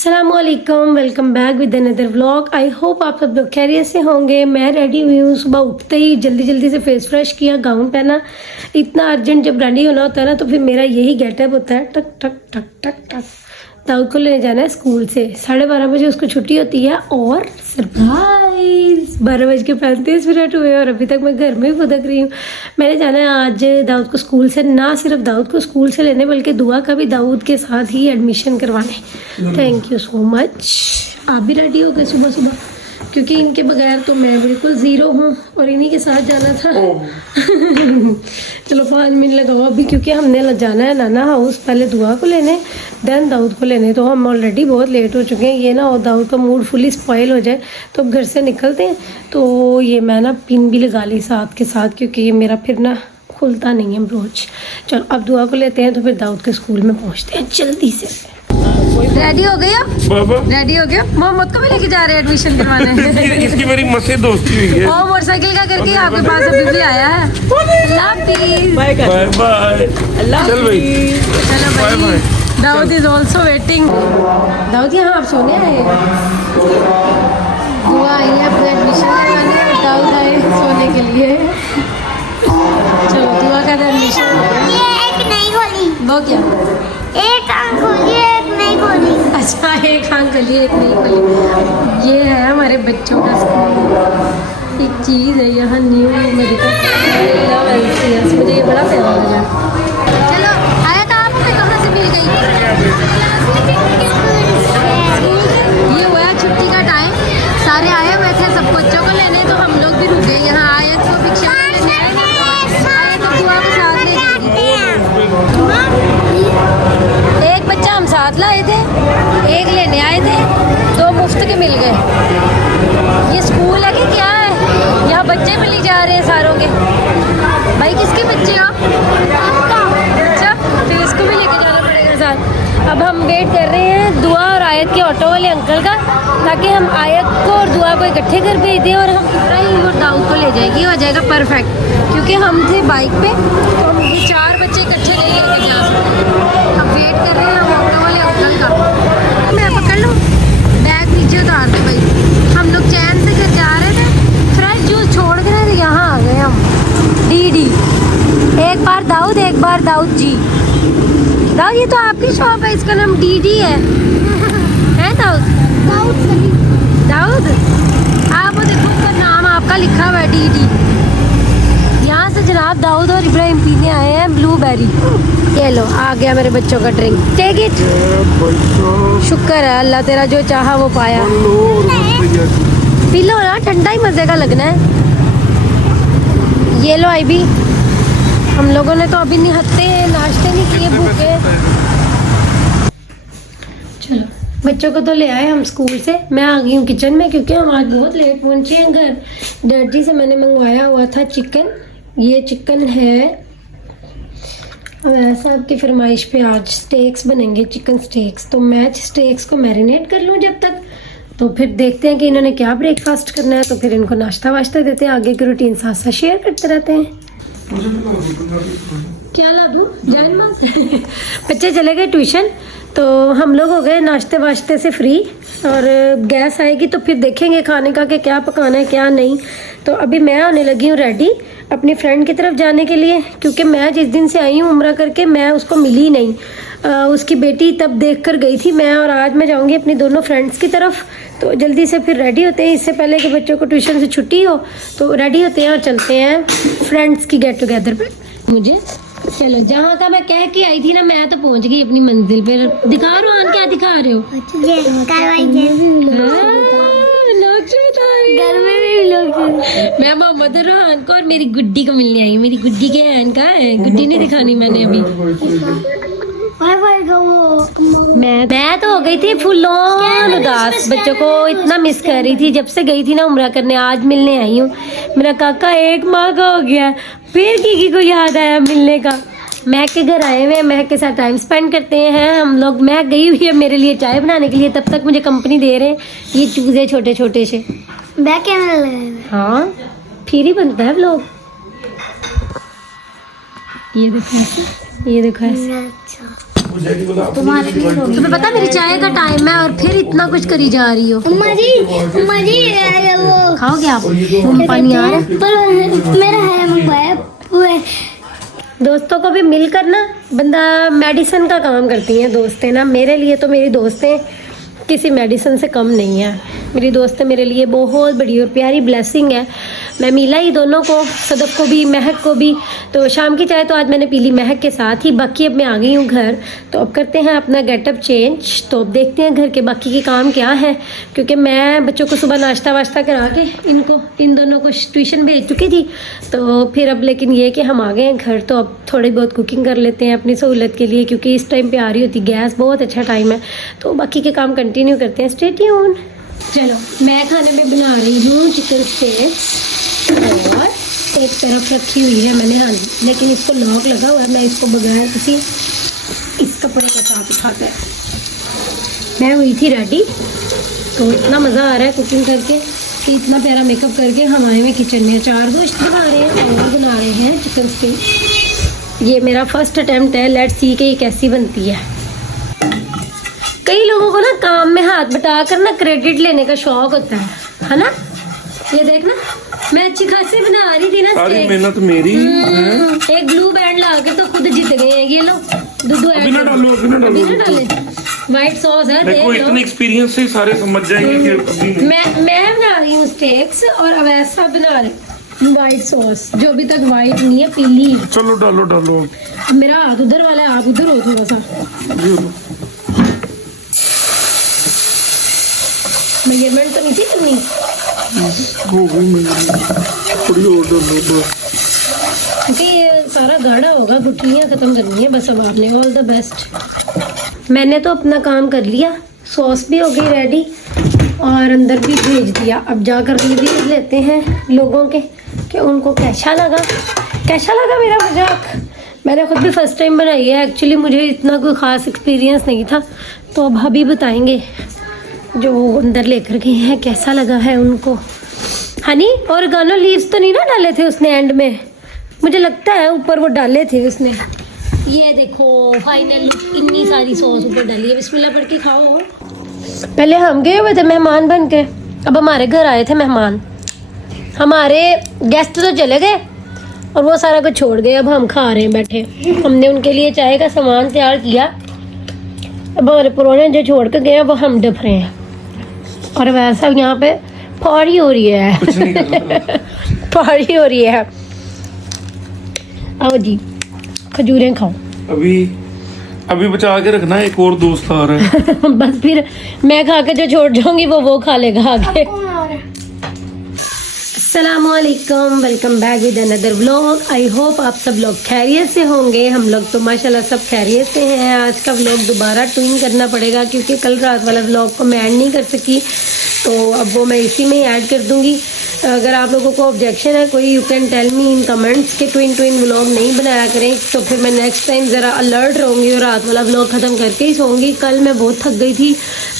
अस्सलामुअलैकुम, welcome back with another vlog. I hope आप सब लोग खैरियत से होंगे। मैं रेडी हुई हूँ। सुबह उठते ही जल्दी जल्दी से फेस फ्रेश किया, गाउन पहना। इतना अर्जेंट जब रेडी होना होता है ना तो फिर मेरा यही गेटअप होता है, टक टक टक टक टक। दाऊद को लेने जाना है स्कूल से, 12:30 बजे उसको छुट्टी होती है। और सरप्राइज 12:35 हुए और अभी तक मैं घर में फुदक रही हूँ। मैंने जाना है आज दाऊद को स्कूल से, ना सिर्फ दाऊद को स्कूल से लेने बल्कि दुआ का भी दाऊद के साथ ही एडमिशन करवाने। Thank you so much. आप भी रेडी हो गए सुबह सुबह? क्योंकि इनके बगैर तो मैं बिल्कुल ज़ीरो हूँ और इन्हीं के साथ जाना था। चलो 5 मिनट लगाओ अभी, क्योंकि हमने जाना है नाना हाउस, पहले दुआ को लेने देन दाऊद को लेने। तो हम ऑलरेडी बहुत लेट हो चुके हैं। ये ना और दाऊद का मूड फुली स्पॉइल हो जाए तो अब घर से निकलते हैं। तो ये मैं ना पिन भी लगा ली साथ के साथ, क्योंकि ये मेरा फिर ना खुलता नहीं है ब्रोच। चलो अब दुआ को लेते हैं तो फिर दाऊद के स्कूल में पहुँचते हैं जल्दी से। रेडी हो गए हो? रेडी हो गए? मोहम्मद को भी लेके जा रहे हैं एडमिशन करवाने। इसकी मेरी मस्से दोस्ती हुई है। और मोटरसाइकिल का करके आपके पास अभी भी आया है। Bye bye. चल भाई, चलो भाई। Dawood is also waiting. Dawood यहाँ आप सोने आए? दुआ आई है अपना एडमिशन करवाने और दाऊद आए सोने के लिए। चलो दुआ का एडमिशन। एक नहीं खोली। वो क्या? एक आंख खोली एक नहीं खोली। अच्छा, एक आंख खोली एक नहीं खोली। ये है हमारे बच्चों का स्कूल। एक चीज़ है यहाँ न्यू मेडिकल, मुझे ये बड़ा प्यारा लगा। चलो आया था आप, हमें कहाँ से मिल गई? ये हुआ है छुट्टी का टाइम, सारे आए हुए थे सब बच्चों को लेने, तो हम लोग भी रुके यहाँ आए तो भिक्षा लेने आए तो दुआ के साथ ले एक बच्चा हम साथ लाए थे, एक लेने आए थे, 2 मुफ्त के मिल गए। ये स्कूल है कि क्या है? यहाँ बच्चे मिली जा रहे हैं सारों के। भाई किसके बच्चे हो? अच्छा, फिर इसको भी लेके जाना पड़ेगा साथ। अब हम वेट कर रहे हैं दुआ और आयत के ऑटो वाले अंकल का, ताकि हम आयत को और दुआ को इकट्ठे कर भेज दें और हम इब्राहिम और दाऊद को ले जाएगी, हो जाएगा परफेक्ट। क्योंकि हम थे बाइक पे तो हम 4 बच्चे इकट्ठे नहीं लेके जा सकते। अब वेट कर रहे हैं हम ऑटो वाले अंकल का। मैं पकड़ लूँ बैग, नीचे उतार दे भाई। हम लोग चैन से घर जा रहे थे, फ्रेश जूस छोड़ के ना यहाँ आ गए हम। डी एक बार दाऊद एक बार दाऊद जी। दाऊद ये तो आपकी शॉप है, इसका नाम डी है दाऊद? दाऊद आप वो देखो, उसका नाम आपका लिखा हुआ है डी। यहाँ से जनाब दाऊद और इब्राहिम पीने आए हैं ब्लूबेरी। ये लो आ गया मेरे बच्चों का ड्रिंक, टेक इट। शुक्र है अल्लाह, तेरा जो चाहा वो पाया। पी लो ना, ठंडा ही मजे का लगना है। ये लो आई भी। हम लोगों ने तो अभी निहत्ते नाश्ते नहीं किए, भूखे। चलो बच्चों को तो ले आए हम स्कूल से। मैं आ गई हूँ किचन में, क्योंकि हम आज बहुत लेट पहुँचे हैं घर। डैड जी से मैंने मंगवाया हुआ था चिकन। ये चिकन है, अब ऐसा आपकी फरमाइश पे आज स्टेक्स बनेंगे, चिकन स्टेक्स। तो मैं स्टेक्स को मैरिनेट कर लूँ जब तक, तो फिर देखते हैं कि इन्होंने क्या ब्रेकफास्ट करना है। तो फिर इनको नाश्ता वाश्ता देते हैं, आगे की रूटीन साथ साथ शेयर करते रहते हैं। क्या ला दूँ? जान मास बच्चे चले गए ट्यूशन, तो हम लोग हो गए नाश्ते वाश्ते से फ्री। और गैस आएगी तो फिर देखेंगे खाने का कि क्या पकाना है क्या नहीं। तो अभी मैं आने लगी हूँ रेडी अपनी फ्रेंड की तरफ जाने के लिए, क्योंकि मैं जिस दिन से आई हूँ उम्रा करके मैं उसको मिली नहीं। उसकी बेटी तब देख कर गई थी मैं, और आज मैं जाऊँगी अपनी दोनों फ्रेंड्स की तरफ। तो जल्दी से फिर रेडी होते हैं, इससे पहले कि बच्चों को ट्यूशन से छुट्टी हो। तो रेडी होते हैं और चलते हैं फ्रेंड्स की गेट टुगेदर पे। मुझे चलो, जहाँ का मैं कह के आई थी ना, मैं तो पहुँच गई अपनी मंजिल पे। दिखा रोहान, क्या दिखा रहे हो? घर में भी लोग। मैं मोहम्मद रोहान को और मेरी गुड्डी को मिलने आई। मेरी गुड्डी के हैन का है, गुड्डी नहीं दिखानी मैंने अभी। मैं तो हो गई थी फुल्लों उदास, बच्चों को इतना मिस कर रही थी। जब से गई थी ना उम्रा करने, आज मिलने आई हूँ। मेरा काका 1 माह का हो गया, फिर कीकी को याद आया मिलने का। महक के घर आए हुए हैं, महक के साथ टाइम स्पेंड करते हैं हम लोग। महक गई हुई है मेरे लिए चाय बनाने के लिए, तब तक मुझे कंपनी दे रहे हैं ये चूजे छोटे छोटे से। बैक कैमरा लगाया। हाँ, फिर ही बनता है व्लॉग। ये देखो ऐसे, ये देखो ऐसे। अच्छा तुम्हें पता मेरी चाय का टाइम है और फिर इतना कुछ करी जा रही हो। अम्मा जी वो खाओगे आप? पानी आ रहा है। पर मेरा है मंगवाया वो दोस्तों को भी मिलकर ना बंदा मेडिसिन का काम करती हैं दोस्तें ना। मेरे लिए तो मेरी दोस्तें किसी मेडिसिन से कम नहीं है। मेरी दोस्तें मेरे लिए बहुत बड़ी और प्यारी ब्लेसिंग है। मैं मिला ही दोनों को, सदफ को भी महक को भी। तो शाम की चाय तो आज मैंने पी ली महक के साथ ही। बाकी अब मैं आ गई हूँ घर, तो अब करते हैं अपना गेटअप चेंज। तो अब देखते हैं घर के बाकी के काम क्या है, क्योंकि मैं बच्चों को सुबह नाश्ता वाश्ता करा के इन दोनों को ट्यूशन भेज चुकी थी। तो फिर अब लेकिन ये कि हम आ गए हैं घर, तो अब थोड़ी बहुत कुकिंग कर लेते हैं अपनी सहूलत के लिए, क्योंकि इस टाइम पे आ रही होती गैस। बहुत अच्छा टाइम है, तो बाकी के काम कंटिन्यू करते हैं। Stay tune. चलो मैं खाने में बना रही हूँ चिकन स्टेक, और एक तरफ रखी हुई है मैंने हांडी, लेकिन इसको लॉक लगा हुआ है। मैं इसको बगैर किसी इस कपड़े के साथ उठाते हैं। मैं हुई थी रेडी, तो इतना मज़ा आ रहा है कुकिंग करके कि इतना प्यारा मेकअप करके हम आए हुए किचन में। 4 गोश्त बना रहे हैं और बना रहे हैं चिकन स्टेक। ये मेरा फर्स्ट अटैम्प्ट है, लेट्स सी कि ये कैसी बनती है। कई लोगों को ना काम में हाथ बटाकर ना क्रेडिट लेने का शौक होता है ना। ये देखना मैं अच्छी खासी बना रही थी ना सारी स्टेक। मेहनत मेरी है। एक ब्लू बैंड ला के तो खुद जीत गए हैं। ये लो दूध अभी ना डालो, अभी ना डालो। डाले व्हाइट सॉस है, देखो देख लो। इतने एक्सपीरियंस से सारे समझ जाएंगे कि अभी नहीं। मैं बना रही हूँ स्टेक्स, और अब ऐसा बना रही व्हाइट सॉस, जो अभी तक व्हाइट नहीं है, पीली है। चलो डालो डालो। अब मेरा हाथ उधर वाला है, आप उधर हो थोड़ा सा। ये लो। मेजरमेंट तो नहीं थी करनी। हो गई मेरी। थोड़ी और डालो बस। क्योंकि ये सारा गाढ़ा होगा, गुठलियाँ खत्म करनी है बस। अब आपने ऑल द बेस्ट। मैंने तो अपना काम कर लिया, सॉस भी हो गई रेडी और अंदर भी भेज दिया। अब जाकर रिव्यू लेते हैं लोगों के कि उनको कैसा लगा मेरा मजाक। मैंने खुद भी फर्स्ट टाइम बनाई है एक्चुअली, मुझे इतना कोई ख़ास एक्सपीरियंस नहीं था। तो अब अभी बताएंगे जो अंदर लेकर गए हैं कैसा लगा है उनको। हनी और गानो लीव्स तो नहीं ना डाले थे उसने एंड में, मुझे लगता है ऊपर वो डाले थे उसने। ये देखो फाइनल लुक, इतनी सारी सॉस ऊपर डाली है। बिस्मिल्लाह पढ़ के खाओ। पहले हम गए हुए थे मेहमान बन के, अब हमारे घर आए थे मेहमान। हमारे गेस्ट तो चले गए और वो सारा कुछ छोड़ गए। अब हम खा रहे हैं बैठे। हमने उनके लिए चाय का सामान तैयार किया। अब हमारे पुराने जो छोड़ के गए वो हम डफ रहे हैं। और वैसा यहाँ पे पार्टी हो रही है। पार्टी हो रही है। आओ जी खजूरें खाओ। अभी बचा के रखना, एक और दोस्त आ रहा है। बस फिर मैं खा के जो छोड़ जाऊंगी वो खा लेगा आगे। अस्सलामुअलैकुम, welcome back with another vlog. I hope आप सब लोग खैरियत से होंगे। हम लोग तो माशाल्लाह सब खैरियत से हैं। आज का व्लॉग दोबारा ट्यून करना पड़ेगा क्योंकि कल रात वाला व्लॉग को मैं ऐड नहीं कर सकी, तो अब वो मैं इसी में ही ऐड कर दूंगी। अगर आप लोगों को ऑब्जेक्शन है कोई, you can tell me in comments के ट्विन व्लॉग नहीं बनाया करें, तो फिर मैं नेक्स्ट टाइम ज़रा अलर्ट रहूँगी और रात वाला व्लॉग ख़त्म करके ही सोऊंगी। कल मैं बहुत थक गई थी,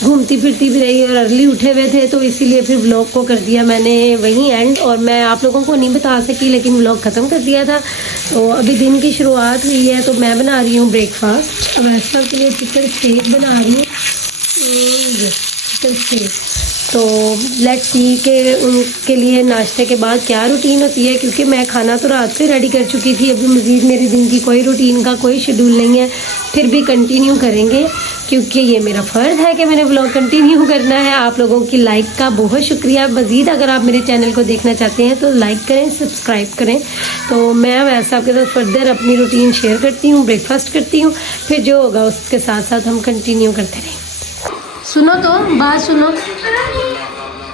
घूमती फिरती भी रही और अर्ली उठे हुए थे, तो इसीलिए फिर व्लॉग को कर दिया मैंने वहीं एंड। और मैं आप लोगों को नहीं बता सकी लेकिन व्लॉग ख़त्म कर दिया था। तो अभी दिन की शुरुआत हुई है, तो मैं बना रही हूँ ब्रेकफास्ट। अब ऐसा के लिए चिकन स्टेक बना रही हूँ, चिकन स्टेक। तो लेट्स सी के उनके लिए नाश्ते के बाद क्या रूटीन होती है, क्योंकि मैं खाना तो रात को रेडी कर चुकी थी। अभी मज़ीद मेरे दिन की कोई रूटीन का कोई शेड्यूल नहीं है, फिर भी कंटिन्यू करेंगे क्योंकि ये मेरा फ़र्ज़ है कि मैंने व्लॉग कंटिन्यू करना है। आप लोगों की लाइक का बहुत शुक्रिया। मज़ीद अगर आप मेरे चैनल को देखना चाहते हैं तो लाइक करें, सब्सक्राइब करें। तो मैं वैसा आपके साथ फर्दर अपनी रूटीन शेयर करती हूँ, ब्रेकफास्ट करती हूँ, फिर जो होगा उसके साथ साथ हम कंटिन्यू करते रहें। सुनो तो बात सुनो।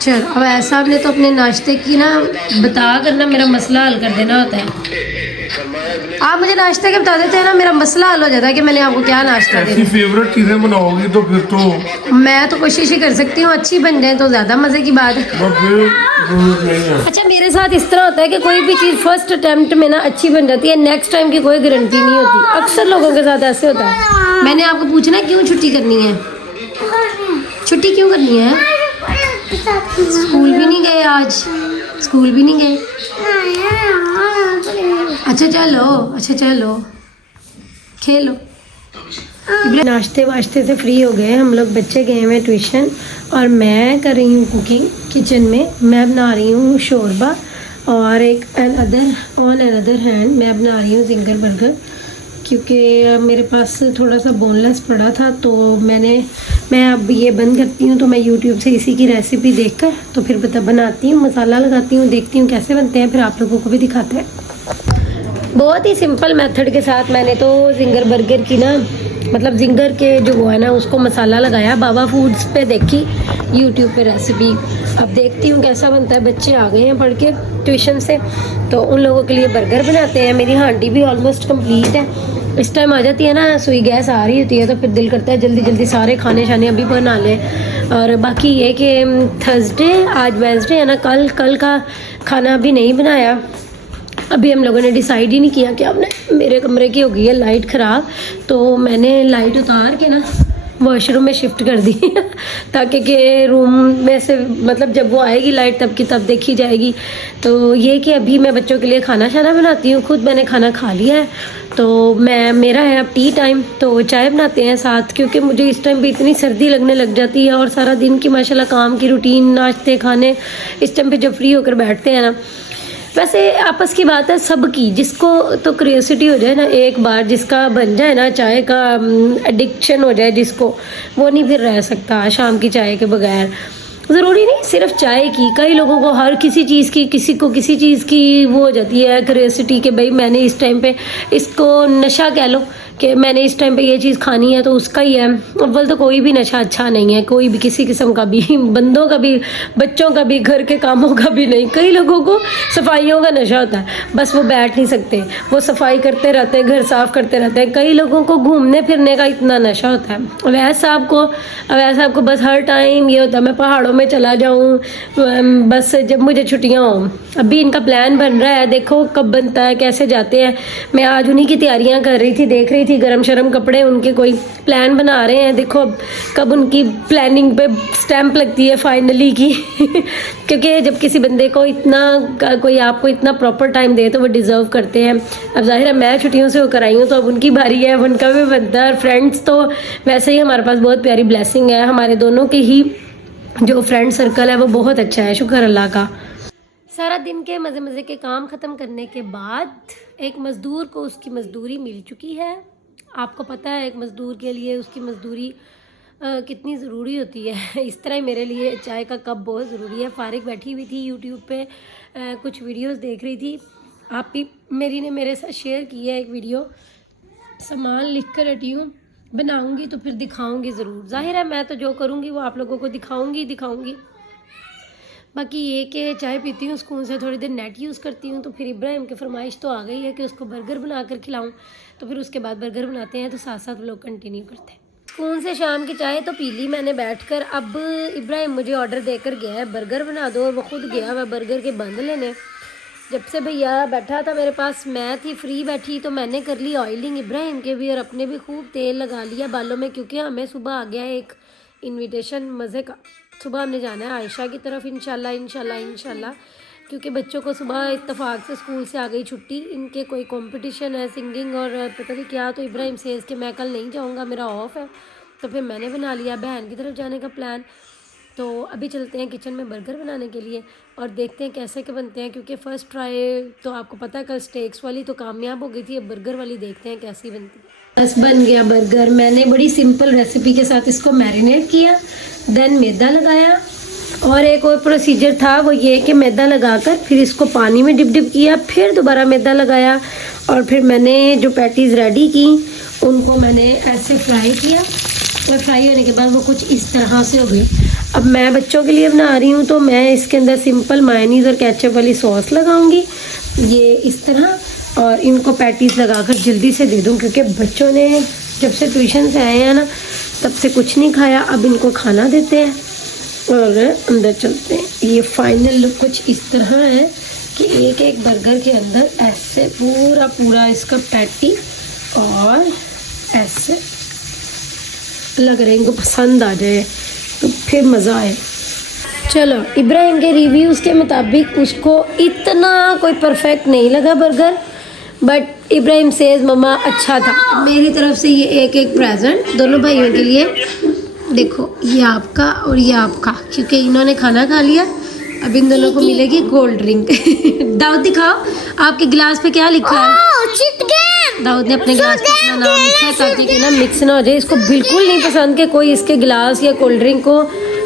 चल अब ऐसा आपने तो अपने नाश्ते की ना बता कर ना मेरा मसला हल कर देना होता है। आप मुझे नाश्ते के बता देते हैं ना, मेरा मसला हल हो जाता है कि मैंने आपको क्या नाश्ता ऐसी देना। फेवरेट चीजें बनाओगी तो फिर तो मैं तो कोशिश ही कर सकती हूँ अच्छी बन जाए तो ज़्यादा मज़े की बात है। फिर जरूरत नहीं है। अच्छा मेरे साथ इस तरह होता है कि कोई भी चीज़ फर्स्ट अटेम्प्ट में ना अच्छी बन जाती है, नेक्स्ट टाइम की कोई गारंटी नहीं होती। अक्सर लोगों के साथ ऐसे होता है। मैंने आपको पूछना क्यों छुट्टी करनी है, छुट्टी क्यों करनी है? स्कूल भी नहीं गए आज, स्कूल भी नहीं गए। अच्छा चलो खेलो। नाश्ते वाश्ते से फ्री हो गए हम लोग, बच्चे गए हुए ट्यूशन और मैं कर रही हूँ कुकिंग किचन में। मैं बना रही हूँ शोरबा और ऑन अनदर हैंड मैं बना रही हूँ जिंगर बर्गर, क्योंकि मेरे पास थोड़ा सा बोनलेस पड़ा था तो मैं अब ये बंद करती हूँ, तो मैं यूट्यूब से इसी की रेसिपी देखकर तो फिर बनाती हूँ, मसाला लगाती हूँ, देखती हूँ कैसे बनते हैं, फिर आप लोगों को भी दिखाते हैं। बहुत ही सिंपल मेथड के साथ मैंने तो जिंगर बर्गर की ना, मतलब जिंगर के जो वो है ना उसको मसाला लगाया। बाबा फूड्स पे देखी यूट्यूब पे रेसिपी, अब देखती हूँ कैसा बनता है। बच्चे आ गए हैं पढ़ के ट्यूशन से, तो उन लोगों के लिए बर्गर बनाते हैं। मेरी हांडी भी ऑलमोस्ट कंप्लीट है, इस टाइम आ जाती है ना, सुई गैस आ रही होती है, तो फिर दिल करता है जल्दी जल्दी सारे खाने शाने अभी बना लें। और बाकी ये कि थर्सडे, आज वेंसडे है ना, कल का खाना अभी नहीं बनाया। अभी हम लोगों ने डिसाइड ही नहीं किया कि हमने, मेरे कमरे की हो गई है लाइट ख़राब, तो मैंने लाइट उतार के ना वॉशरूम में शिफ्ट कर दी ताकि के रूम में से, मतलब जब वो आएगी लाइट तब की तब देखी जाएगी। तो ये कि अभी मैं बच्चों के लिए खाना शाना बनाती हूँ, खुद मैंने खाना खा लिया है, तो मेरा है अब टी टाइम, तो चाय बनाते हैं साथ, क्योंकि मुझे इस टाइम पे इतनी सर्दी लगने लग जाती है और सारा दिन की माशाल्लाह काम की रूटीन, नाश्ते खाने, इस टाइम पे जब फ्री होकर बैठते हैं ना, वैसे आपस की बात है सबकी, जिसको तो क्यूरियोसिटी हो जाए ना एक बार, जिसका बन जाए ना चाय का एडिक्शन हो जाए जिसको, वो नहीं फिर रह सकता शाम की चाय के बगैर। ज़रूरी नहीं सिर्फ चाय की, कई लोगों को हर किसी चीज़ की, किसी को किसी चीज़ की वो हो जाती है क्यूरियोसिटी कि भाई मैंने इस टाइम पे, इसको नशा कह लो कि मैंने इस टाइम पे ये चीज़ खानी है तो उसका ही है। अव्वल तो कोई भी नशा अच्छा नहीं है, कोई भी किसी किस्म का भी, बंदों का भी, बच्चों का भी, घर के कामों का भी नहीं। कई लोगों को सफाइयों का नशा होता है, बस वो बैठ नहीं सकते, वो सफाई करते रहते हैं, घर साफ करते रहते हैं। कई लोगों को घूमने फिरने का इतना नशा होता है। अवैध साहब को बस हर टाइम ये होता है मैं पहाड़ों में चला जाऊँ, बस जब मुझे छुट्टियाँ हों। अभी इनका प्लान बन रहा है, देखो कब बनता है, कैसे जाते हैं। मैं आज उन्हीं की तैयारियाँ कर रही थी, देख रही थी गरम शरम कपड़े उनके, कोई प्लान बना रहे हैं, देखो अब कब उनकी प्लानिंग पे स्टैंप लगती है फाइनली की क्योंकि जब किसी बंदे को इतना, कोई आपको इतना प्रॉपर टाइम दे तो वो डिज़र्व करते हैं। अब जाहिर है मैं छुट्टियों से होकर आई हूँ तो अब उनकी बारी है, उनका भी बनता है। और फ्रेंड्स तो वैसे ही हमारे पास बहुत प्यारी ब्लेसिंग है, हमारे दोनों के ही जो फ्रेंड सर्कल है वो बहुत अच्छा है, शुक्र अल्लाह का। सारा दिन के मज़े मज़े के काम ख़त्म करने के बाद एक मज़दूर को उसकी मज़दूरी मिल चुकी है। आपको पता है एक मज़दूर के लिए उसकी मज़दूरी कितनी ज़रूरी होती है। इस तरह ही मेरे लिए चाय का कप बहुत ज़रूरी है। फारिग बैठी हुई थी यूट्यूब पे, कुछ वीडियोस देख रही थी। आप भी मेरे साथ शेयर की है एक वीडियो, सामान लिख कर हटी हूँ, बनाऊँगी तो फिर दिखाऊँगी ज़रूर। जाहिर है मैं तो जो करूँगी वो आप लोगों को दिखाऊँगी। बाकी ये कि चाय पीती हूँ सुकून से, थोड़ी देर नेट यूज़ करती हूँ, तो फिर इब्राहिम की फरमाइश तो आ गई है कि उसको बर्गर बना कर खिलाऊँ, तो फिर उसके बाद बर्गर बनाते हैं, तो साथ साथ लोग कंटिन्यू करते हैं। सुकून से शाम की चाय तो पी ली मैंने बैठकर। अब इब्राहिम मुझे ऑर्डर देकर गया है बर्गर बना दो, और वो खुद गया वह बर्गर के बंद लेने। जब से भैया बैठा था मेरे पास, मैं थी फ्री बैठी, तो मैंने कर ली ऑयलिंग इब्राहिम के भी और अपने भी खूब तेल लगा लिया बालों में, क्योंकि हमें सुबह आ गया एक इन्विटेशन मज़े का। सुबह हमने जाना है आयशा की तरफ इंशाल्लाह, क्योंकि बच्चों को सुबह इत्तेफाक से स्कूल से आ गई छुट्टी, इनके कोई कंपटीशन है सिंगिंग और पता नहीं क्या, तो इब्राहिम सेज के मैं कल नहीं जाऊंगा, मेरा ऑफ है। तो फिर मैंने बना लिया बहन की तरफ जाने का प्लान। तो अभी चलते हैं किचन में बर्गर बनाने के लिए और देखते हैं कैसे के बनते हैं, क्योंकि फ़र्स्ट ट्राई तो आपको पता है कल स्टेक्स वाली तो कामयाब हो गई थी, अब बर्गर वाली देखते हैं कैसी बनती है। बस बन गया बर्गर। मैंने बड़ी सिंपल रेसिपी के साथ इसको मैरिनेट किया, देन मैदा लगाया, और एक और प्रोसीजर था वो ये कि मैदा लगाकर फिर इसको पानी में डिप किया, फिर दोबारा मैदा लगाया, और फिर मैंने जो पैटीज़ रेडी की उनको मैंने ऐसे फ्राई किया, और फ्राई होने के बाद वो कुछ इस तरह से हो गई। अब मैं बच्चों के लिए बना रही हूँ तो मैं इसके अंदर सिंपल मायोनीज़ और केचप वाली सॉस लगाऊंगी, ये इस तरह, और इनको पैटीज़ लगाकर जल्दी से दे दूँ, क्योंकि बच्चों ने जब से ट्यूशन से आए हैं ना तब से कुछ नहीं खाया। अब इनको खाना देते हैं और अंदर चलते हैं। ये फाइनल लुक कुछ इस तरह है कि एक एक बर्गर के अंदर ऐसे पूरा इसका पैटी, और ऐसे लग रहा है इनको पसंद आ जाए तो फिर मज़ा आए। चलो इब्राहिम के रिव्यूज़ के मुताबिक उसको इतना कोई परफेक्ट नहीं लगा बर्गर, बट इब्राहिम सेज मम्मा अच्छा था। मेरी तरफ से ये एक एक प्रेजेंट दोनों भाइयों के लिए। देखो ये आपका और ये आपका, क्योंकि इन्होंने खाना खा लिया। अब इन दोनों को मिलेगी कोल्ड ड्रिंक। दाऊद दिखाओ आपके गिलास पे क्या लिखा है। दाऊद ने अपने गिलास पे अपना नाम लिखा है ताकि कि ना मिक्स ना हो जाए। इसको बिल्कुल नहीं पसंद कि कोई इसके गिलास या कोल्ड ड्रिंक को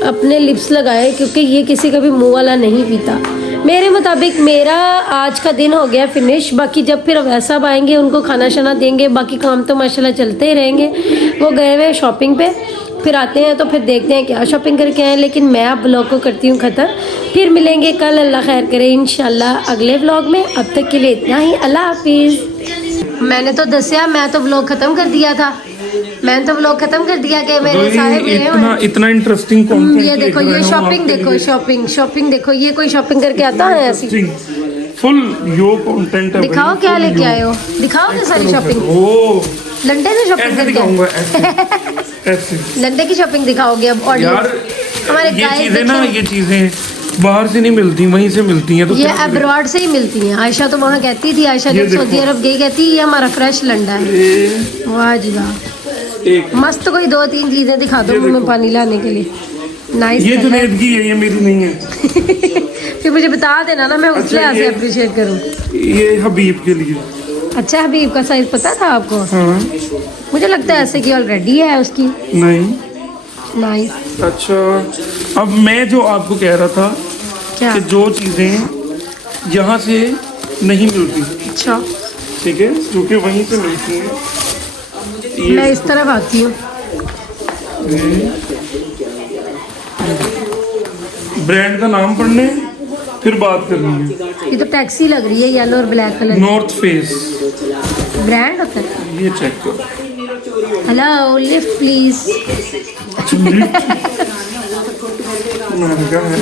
अपने लिप्स लगाए, क्योंकि ये किसी का भी मुंह वाला नहीं पीता। मेरे मुताबिक मेरा आज का दिन हो गया फिनिश। बाकी जब फिर वैसा आएंगे उनको खाना शाना देंगे, बाकी काम तो माशाल्लाह चलते ही रहेंगे। वो गए हुए शॉपिंग पे, फिर आते हैं तो फिर देखते हैं क्या शॉपिंग करके आए। लेकिन मैं अब ब्लॉग को करती हूँ ख़त्म। फिर मिलेंगे कल, अल्लाह खैर करे इंशाल्लाह अगले व्लॉग में। अब तक के लिए इतना ही, अल्लाह हाफिज़। मैंने तो दसिया, मैं तो व्लॉग ख़त्म कर दिया था। मैंने तो व्लॉग ख़त्म कर दिया कि मेरे सारे इतना इंटरेस्टिंग कंटेंट। ये देखो, ये शॉपिंग देखो, शॉपिंग देखो। ये कोई शॉपिंग करके आता है ऐसी? फुल यो कंटेंट है। दिखाओ क्या लेके आए हो, दिखाओ ये सारी शॉपिंग। ओ लंडे से शॉपिंग ऐसे करके दिखाऊंगा, आए? ऐसे लंडे की शॉपिंग दिखाओगे अब यार। ऑडियंस हमारे ये गाइस चीजें ना, देखें। ये चीजें बाहर से नहीं मिलती, वहीं से मिलती हैं। तो ये क्या अब्रॉड से ही मिलती हैं। आयशा तो वहाँ कहती थी, आयशा ये जब सऊदी देखो। अरब गई कहती ये हमारा फ्रेश लंडा है। ये वाह जी वाह, एक मस्त। कोई 2-3 चीजें दिखा दो ये मुंह में देखो। पानी लाने के लिए। नाइस। ये जुनैद की है, ये मेरी नहीं है। फिर मुझे बता देना ना, मैं उस अच्छा, लिहाज से ये- अप्रिशिएट करूँ। ये हबीब के लिए। अच्छा, हबीब का साइज पता था आपको? हाँ मुझे लगता है ऐसे कि ऑलरेडी है उसकी। नहीं। नाइस। अच्छा, अब मैं जो आपको कह रहा था क्या? कि जो चीजें यहाँ से नहीं मिलती, अच्छा, ठीक है, जो कि वहीं से मिलती हैं। मैं इस तरफ आती हूँ। ब्रांड का नाम पढ़ने, फिर बात करनी है। ये तो टैक्सी लग रही है, येलो और black colour. North face, brand होता है। ये चेक करो। Hello, lift please. मैंने कहा है,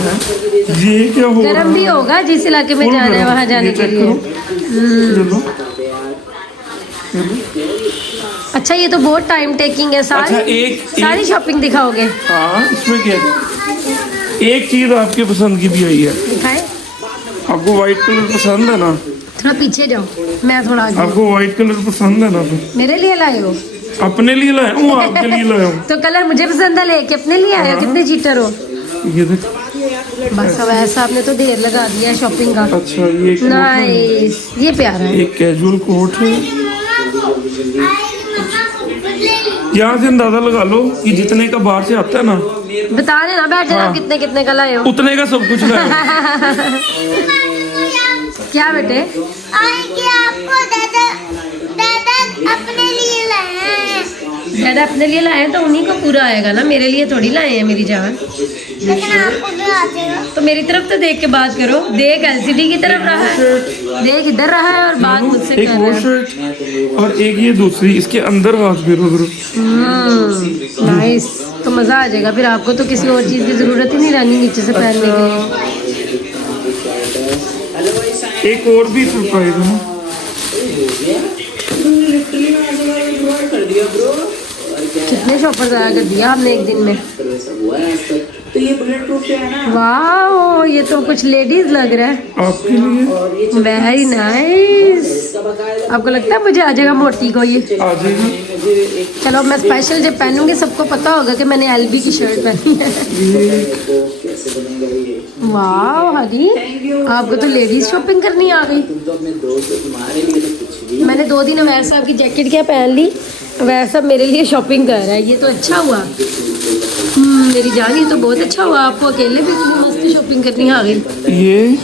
ये क्या हो रहा गर्म भी होगा, जिस इलाके में फुल जाना है गरम। वहाँ जाने ये के चेक लिए। करो। चलो। अच्छा, ये तो बहुत टाइम टेकिंग है। अच्छा, सारी सारी शॉपिंग दिखाओगे? हाँ, इसमें क्या है? एक चीज आपके पसंद की भी आई है। दिखाए। आपको व्हाइट कलर पसंद है ना? थोड़ा पीछे जाओ, मैं थोड़ा आगे। आपको व्हाइट कलर पसंद है ना? तो मेरे लिए लाए हो? अपने लिए लाया हूँ, आपके लिए लाया हूँ। तो कलर मुझे पसंद है, लेके अपने लिए आए हो? कितने चीटर हो। ये देख। बस अब ऐसा आपने तो ढेर लगा दिया शॉपिंग का। अच्छा, ये कोट है। नाइस, ये प्यारा है। एक कैजुअल कोट है। यहाँ से अंदाजा लगा लो कि जितने का बाहर से आता है ना, बता रहे ना बैठ जाना, हाँ। कितने कितने का लाए हो। उतने का सब कुछ लाया। क्या बेटे? आपको दादा अपने लिए लाए हैं। दादा अपने लिए लाए हैं तो उन्हीं को पूरा आएगा ना, मेरे लिए थोड़ी लाए हैं मेरी जान। लेकिन आपको भी आते हो। तो मेरी तरफ तो देख के बात करो। देख एलसीडी की तरफ रहा है, देख इधर रहा है और बात मुझसे एक कर वो रहा है। शर्ट और एक ये दूसरी, इसके अंदर हाथ फेरो जरूर। नाइस, तो मज़ा आ जाएगा। फिर आपको तो किसी और चीज़ की ज़रूरत ही नहीं रहनी नीचे से पहनने के लिए। एक और भी सरप्राइज है ना। कितने शॉपर ज़ाया कर दिया आपने एक दिन में। तो ये बुलेट प्रूफ जो है ना, वाह, ये तो कुछ लेडीज लग रहा है। आपके लिए वेरी नाइस। आपको लगता है मुझे आ जाएगा मोटी को ये? आ जाएगा। चलो मैं स्पेशल जब पहनूंगी सबको पता होगा कि मैंने एलबी की शर्ट पहनी है। कैसे बनेगा ये? वाह हरी, आपको तो लेडीज शॉपिंग करनी आ गई। तुम तो अपने दोस्त हो, तुम्हारे लिए तो कुछ भी। मैंने 2 दिन अवैर साहब की जैकेट क्या पहन ली, अवैर साहब मेरे लिए शॉपिंग कर रहा है। ये तो अच्छा हुआ। मेरी जान, ये तो बहुत अच्छा हुआ। आपको अकेले भी इतनी मस्त शॉपिंग करनी आ गई। ये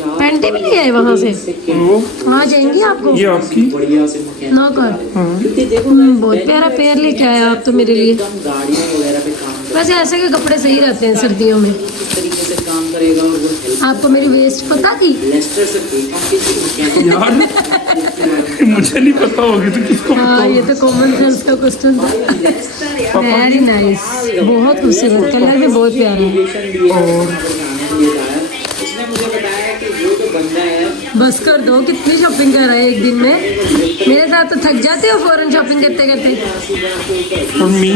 पैंटे भी ले आए वहाँ से? वो कहाँ जाएंगी आपको? ये आपकी। बढ़िया से मुखिया। ना कर। क्योंकि देखो बहुत प्यारा पेयर लेके आए आप तो मेरे लिए। हम गाड़ियों वगैरह पे काम वैसे ऐसे के कपड़े सही रहते हैं सर्दियों में। किस तरीके से काम करेगा, और वो हेल्प आपको मेरी वेस्ट पता थी? लेस्टर से पूछा किसी को क्या यार मुझे नहीं पता होगी तो किसको पता हाँ, ये होगा? तो कॉमन सेंस का क्वेश्चन था। वेरी नाइस, बहुत खूबसूरत, कलर भी बहुत प्यारा है। और उसने मुझे बताया कि वो जो बंदा है बस कर दो, कितनी शॉपिंग कर रहा है एक दिन में। मेरे साथ तो थक जाते हो फौरन शॉपिंग करते करते। और मी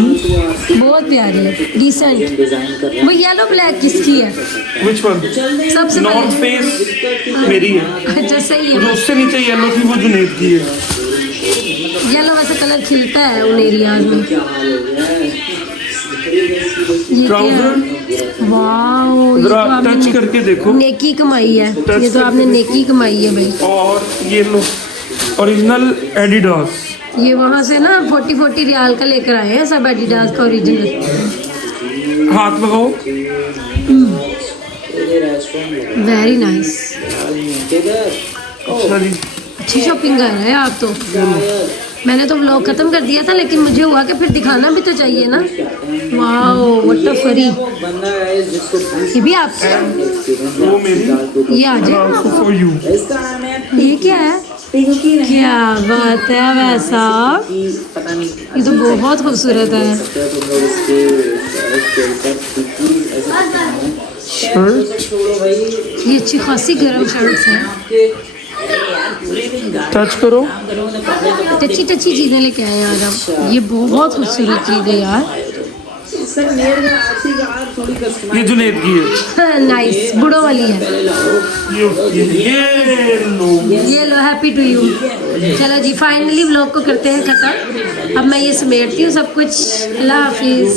बहुत प्यारी है, डिसेंट। डिजाइन कर रहे वो येलो ब्लैक किसकी है? Which one? सबसे नॉर्थ पहले फेस मेरी है। अच्छा सही जो है। उससे नीचे येलो थी वो जुनैद की है। येलो वैसे कलर खिलता है उन एरियाज में। क्या हाल हो गया है। ये क्या ट्राउजर है? वाओ, ये तो जरा आपने टच करके देखो। नेकी कमाई है, ये तो आपने नेकी कमाई है भाई। और ये लो ओरिजिनल एडिडास। ये वहाँ से ना 40 रियाल का लेकर आए हैं सब, एडिडास का ओरिजिनल। हाथ लगाओ। ये रेस्टोरेंट है वेरी नाइस। किधर? अच्छा जी। अच्छी शॉपिंग कर रहे हैं आप तो। मैंने तो व्लॉग खत्म कर दिया था, लेकिन मुझे हुआ कि फिर दिखाना भी तो चाहिए ना। वाओ व्हाट अ फरी। वो बंदा है जिसको ये भी आप, वो मेरी ये आ जाए। For you. इसका नाम है ये क्या है? पिंकी नहीं क्या बात है वैसा, पता नहीं ये तो बहुत खूबसूरत है। तुम लोग इसके शर्ट छोड़ो भाई। ये अच्छी खासी गर्म शर्ट्स हैं। टच करो। टची चीजें लेके आए हैं आज हम। ये बहुत खूबसूरत चीज है यार। सर मेरे में आरसी का यार थोड़ी कस्टमर ये जुनैद की है। नाइस, बुढ़ो वाली है। ये लो। ये लो, हैप्पी टू यू। चलो जी, फाइनली व्लॉग को करते हैं खत्म। अब मैं ये समेटती हूँ सब कुछ। अल्लाह हाफिज।